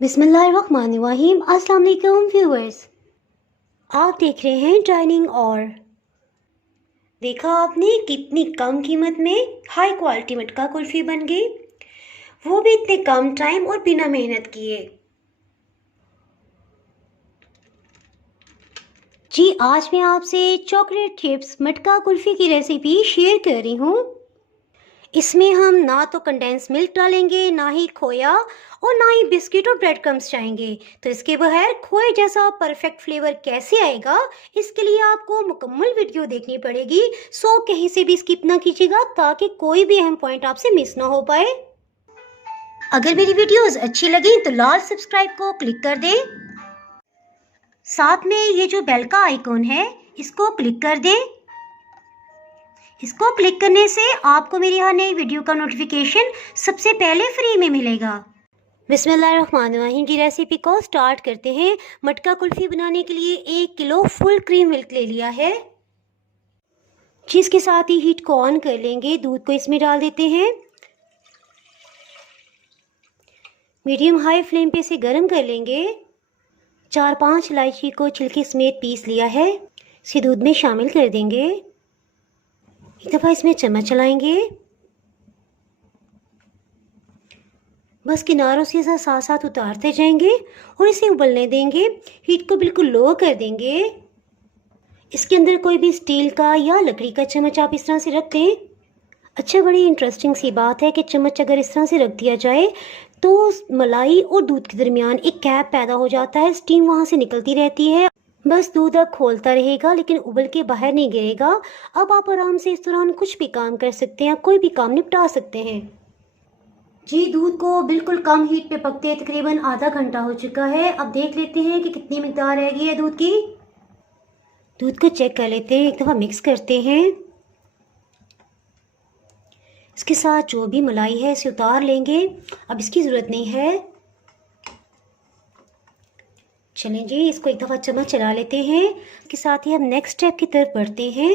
बिस्मिल्लाहिर्रहमानिर्रहीम। अस्सलाम वालेकुम व्यूअर्स, आप देख रहे हैं डाइनिंग और देखा आपने कितनी कम कीमत में हाई क्वालिटी मटका कुल्फ़ी बन गई, वो भी इतने कम टाइम और बिना मेहनत किए। जी, आज मैं आपसे चॉकलेट चिप्स मटका कुल्फ़ी की रेसिपी शेयर कर रही हूँ। इसमें हम ना तो कंडेंस मिल्क डालेंगे, ना ही खोया और ना ही बिस्किट और ब्रेड क्रम्स चाहेंगे। तो इसके बगैर खोए जैसा परफेक्ट फ्लेवर कैसे आएगा, इसके लिए आपको मुकम्मल वीडियो देखनी पड़ेगी। सो कहीं से भी स्किप ना कीजिएगा ताकि कोई भी अहम पॉइंट आपसे मिस ना हो पाए। अगर मेरी वीडियोस अच्छी लगी तो लाल सब्सक्राइब को क्लिक कर दें। साथ में ये जो बेल का आइकॉन है इसको क्लिक कर दें। इसको क्लिक करने से आपको मेरी हर नई वीडियो का नोटिफिकेशन सबसे पहले फ्री में मिलेगा। बिस्मिल्लाहिर्रहमानिर्रहीम की रेसिपी को स्टार्ट करते हैं। मटका कुल्फ़ी बनाने के लिए 1 किलो फुल क्रीम मिल्क ले लिया है, जिसके साथ ही हीट को ऑन कर लेंगे। दूध को इसमें डाल देते हैं। मीडियम हाई फ्लेम पे इसे गर्म कर लेंगे। 4-5 इलायची को छिलके समेत पीस लिया है, इसे दूध में शामिल कर देंगे। एक दफ़ा इसमें चम्मच चलाएंगे, बस किनारों से साथ साथ उतारते जाएंगे और इसे उबलने देंगे। हीट को बिल्कुल लो कर देंगे। इसके अंदर कोई भी स्टील का या लकड़ी का चम्मच आप इस तरह से रख दें। अच्छा, बड़ी इंटरेस्टिंग सी बात है कि चम्मच अगर इस तरह से रख दिया जाए तो मलाई और दूध के दरमियान एक गैप पैदा हो जाता है, स्टीम वहाँ से निकलती रहती है। बस दूध अब खोलता रहेगा लेकिन उबल के बाहर नहीं गिरेगा। अब आप आराम से इस दौरान कुछ भी काम कर सकते हैं, कोई भी काम निपटा सकते हैं। जी, दूध को बिल्कुल कम हीट पे पकते तकरीबन आधा घंटा हो चुका है। अब देख लेते हैं कि कितनी मिकदार रह गई है दूध की। दूध को चेक कर लेते हैं, एक दफ़ा मिक्स करते हैं। इसके साथ जो भी मलाई है इसे उतार लेंगे, अब इसकी ज़रूरत नहीं है। चलें जी, इसको एक दफ़ा चम्मच चला लेते हैं। इसके साथ ही हम नेक्स्ट स्टेप की तरफ बढ़ते हैं।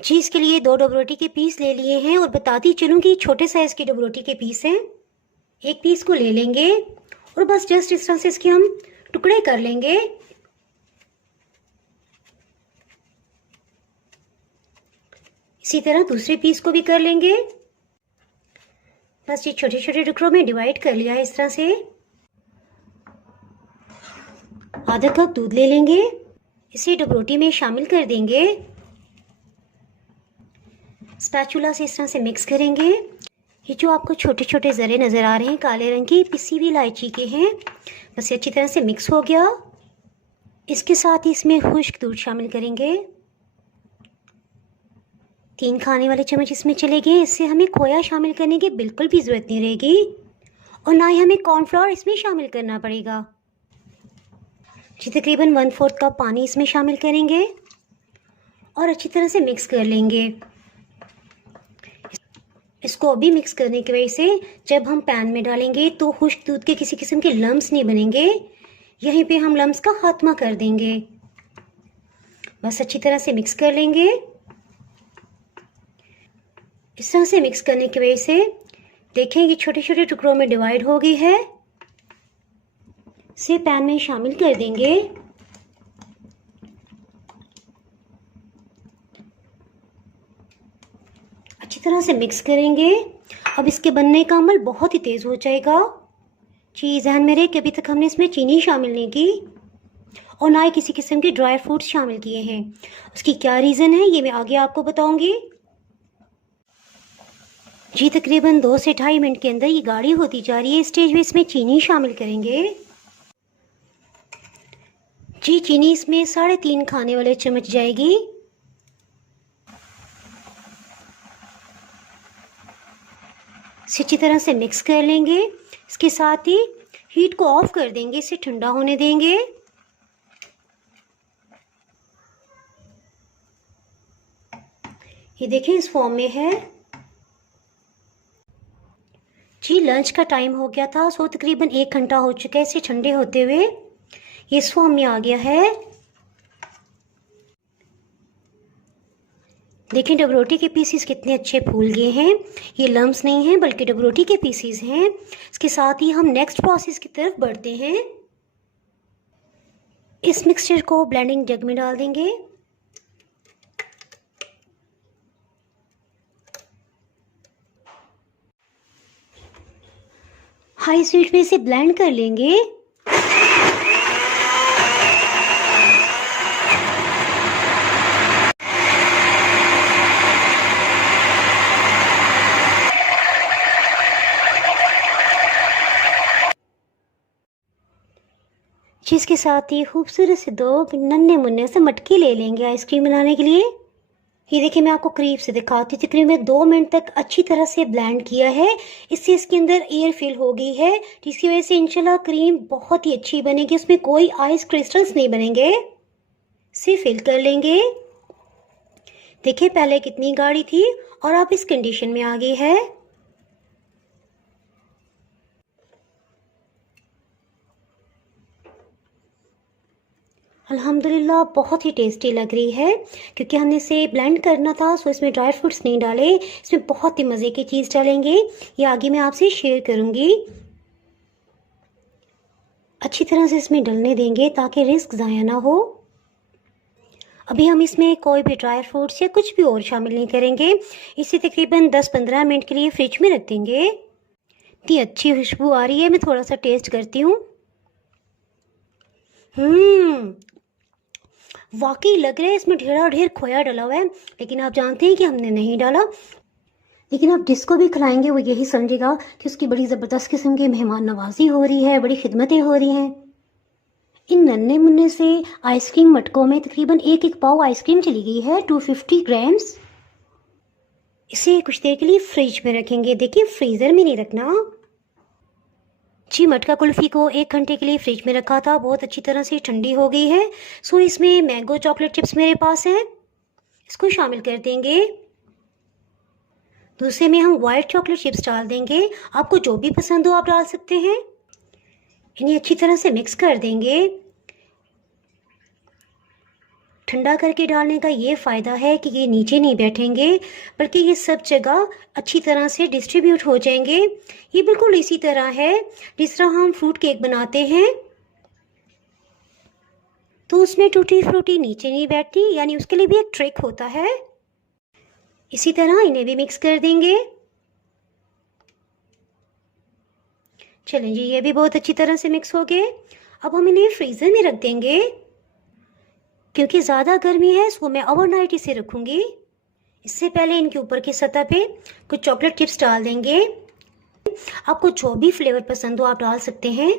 जी, इसके लिए 2 डबरोटी के पीस ले लिए हैं और बताती चलूँ कि छोटे साइज़ के डबरोटी के पीस हैं। एक पीस को ले लेंगे और बस जस्ट इस तरह से इसके हम टुकड़े कर लेंगे। इसी तरह दूसरे पीस को भी कर लेंगे। बस ये छोटे छोटे टुकड़ों में डिवाइड कर लिया है इस तरह से। आधा कप दूध ले लेंगे, इसे डबरोटी में शामिल कर देंगे। स्पैचुला से इस तरह से मिक्स करेंगे। ये जो आपको छोटे छोटे ज़रे नज़र आ रहे हैं काले रंग की, पिसी हुई इलायची के हैं। बस ये अच्छी तरह से मिक्स हो गया। इसके साथ ही इसमें खुश्क दूध शामिल करेंगे। 3 खाने वाले चम्मच इसमें चले गए। इससे हमें खोया शामिल करने की बिल्कुल भी ज़रूरत नहीं रहेगी और ना ही हमें कॉर्नफ्लोर इसमें शामिल करना पड़ेगा। जी, तकरीबन 1/4 कप पानी इसमें शामिल करेंगे और अच्छी तरह से मिक्स कर लेंगे। इसको अभी मिक्स करने की वजह से जब हम पैन में डालेंगे तो खुश्क दूध के किसी किस्म के लम्स नहीं बनेंगे। यहीं पे हम लम्स का खात्मा कर देंगे। बस अच्छी तरह से मिक्स कर लेंगे। इस तरह से मिक्स करने की वजह से देखें कि छोटे छोटे टुकड़ों में डिवाइड हो गई है। इसे पैन में शामिल कर देंगे। अच्छी तरह से मिक्स करेंगे। अब इसके बनने का अमल बहुत ही तेज़ हो जाएगा। जी, ध्यान में रहे कि अभी तक हमने इसमें चीनी शामिल नहीं की और ना ही किसी किस्म के ड्राई फ्रूट्स शामिल किए हैं। उसकी क्या रीज़न है ये मैं आगे आपको बताऊंगी। जी, तकरीबन 2 से 2.5 मिनट के अंदर ये गाढ़ी होती जा रही है। इस स्टेज में इसमें चीनी शामिल करेंगे। जी, चीनी इसमें 3.5 खाने वाले चम्मच जाएगी। इसे अच्छी तरह से मिक्स कर लेंगे। इसके साथ ही हीट को ऑफ कर देंगे, इसे ठंडा होने देंगे। ये देखें इस फॉर्म में है। जी, लंच का टाइम हो गया था, सो तकरीबन 1 घंटा हो चुका है इसे ठंडे होते हुए। ये इस फॉर्म में आ गया है। देखिए डबरोटी के पीसीस कितने अच्छे फूल गए हैं। ये लम्स नहीं हैं बल्कि डबरोटी के पीसीस हैं। इसके साथ ही हम नेक्स्ट प्रोसेस की तरफ बढ़ते हैं। इस मिक्सचर को ब्लेंडिंग जग में डाल देंगे। हाई स्पीड पे इसे ब्लेंड कर लेंगे। जिसके साथ ही खूबसूरत से दो नन्हे मुन्ने से मटके ले लेंगे आइसक्रीम बनाने के लिए। ये देखिए मैं आपको करीब से दिखाती हूँ। तकरीबन 2 मिनट तक अच्छी तरह से ब्लेंड किया है। इससे इसके अंदर एयर फिल हो गई है, जिसकी वजह से इंशाल्लाह क्रीम बहुत ही अच्छी बनेगी। उसमें कोई आइस क्रिस्टल्स नहीं बनेंगे। इसे फिल कर लेंगे। देखिए पहले कितनी गाढ़ी थी और अब इस कंडीशन में आ गई है। अल्हम्दुलिल्लाह बहुत ही टेस्टी लग रही है। क्योंकि हमने इसे ब्लेंड करना था, सो इसमें ड्राई फ्रूट्स नहीं डाले, इसमें बहुत ही मज़े की चीज़ डालेंगे। ये आगे मैं आपसे शेयर करूँगी। अच्छी तरह से इसमें डलने देंगे ताकि रिस्क ज़ाया ना हो। अभी हम इसमें कोई भी ड्राई फ्रूट्स या कुछ भी और शामिल नहीं करेंगे। इसे तकरीबन 10-15 मिनट के लिए फ्रिज में रख देंगे। इतनी अच्छी खुशबू आ रही है, मैं थोड़ा सा टेस्ट करती हूँ। वाकई लग रहा है इसमें ढेरा ढेर खोया डला हुआ है, लेकिन आप जानते हैं कि हमने नहीं डाला। लेकिन आप जिसको भी खिलाएंगे वो यही समझेगा कि उसकी बड़ी ज़बरदस्त किस्म की मेहमान नवाजी हो रही है, बड़ी खिदमतें हो रही हैं। इन नन्हे मुन्ने से आइसक्रीम मटकों में तकरीबन एक पाव आइसक्रीम चली गई है, 250 ग्राम्स। इसे कुछ देर के लिए फ्रिज में रखेंगे। देखिए फ्रीज़र में नहीं रखना जी। मटका कुल्फ़ी को 1 घंटे के लिए फ्रिज में रखा था, बहुत अच्छी तरह से ठंडी हो गई है। सो इसमें मैंगो चॉकलेट चिप्स मेरे पास हैं, इसको शामिल कर देंगे। दूसरे में हम वाइट चॉकलेट चिप्स डाल देंगे। आपको जो भी पसंद हो आप डाल सकते हैं। इन्हें अच्छी तरह से मिक्स कर देंगे। ठंडा करके डालने का ये फ़ायदा है कि ये नीचे नहीं बैठेंगे, बल्कि ये सब जगह अच्छी तरह से डिस्ट्रीब्यूट हो जाएंगे। ये बिल्कुल इसी तरह है जिस तरह हम फ्रूट केक बनाते हैं, तो उसमें टूटी फ्रूटी नीचे नहीं बैठती, यानी उसके लिए भी एक ट्रिक होता है। इसी तरह इन्हें भी मिक्स कर देंगे। चलें जी, ये भी बहुत अच्छी तरह से मिक्स हो गए। अब हम इन्हें फ्रीज़र में रख देंगे। क्योंकि ज़्यादा गर्मी है सो मैं ओवरनाइट इसे रखूँगी। इससे पहले इनके ऊपर की सतह पे कुछ चॉकलेट चिप्स डाल देंगे। आपको जो भी फ्लेवर पसंद हो आप डाल सकते हैं।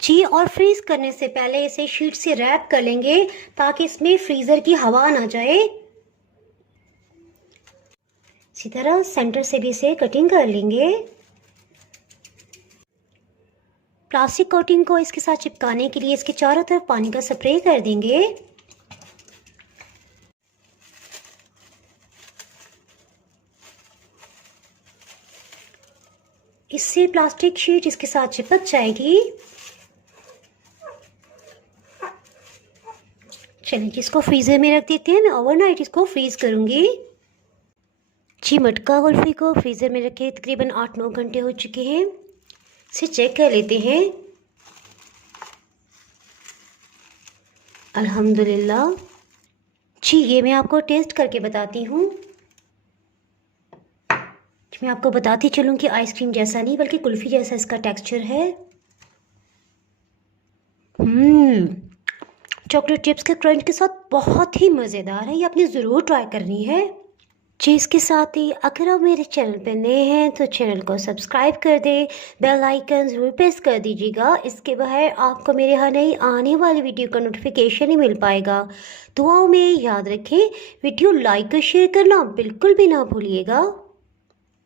जी, और फ्रीज़ करने से पहले इसे शीट से रैप कर लेंगे ताकि इसमें फ्रीज़र की हवा ना जाए। इसी तरह सेंटर से भी इसे कटिंग कर लेंगे। प्लास्टिक कोटिंग को इसके साथ चिपकाने के लिए इसके चारों तरफ पानी का स्प्रे कर देंगे। इससे प्लास्टिक शीट इसके साथ चिपक जाएगी। चलिए इसको फ्रीज़र में रख देते हैं। मैं ओवरनाइट इसको फ्रीज़ करूँगी। जी, मटका कुल्फ़ी को फ्रीज़र में रखे तकरीबन 8-9 घंटे हो चुके हैं। इसे चेक कर लेते हैं। अल्हम्दुलिल्लाह। जी, ये मैं आपको टेस्ट करके बताती हूँ। मैं आपको बताती चलूँ कि आइसक्रीम जैसा नहीं बल्कि कुल्फ़ी जैसा इसका टेक्सचर है। चॉकलेट चिप्स के क्रंच के साथ बहुत ही मज़ेदार है। ये आपने ज़रूर ट्राई करनी है। जी, इसके साथ ही अगर आप मेरे चैनल पर नए हैं तो चैनल को सब्सक्राइब कर दें, बेल आइकन ज़रूर प्रेस कर दीजिएगा। इसके बाहर आपको मेरे हर नई आने वाली वीडियो का नोटिफिकेशन ही मिल पाएगा। दुआओं में याद रखें, वीडियो लाइक और शेयर करना बिल्कुल भी ना भूलिएगा।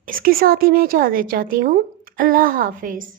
इसके साथ ही मैं इजाज़त चाहती हूँ। अल्लाह हाफिज़।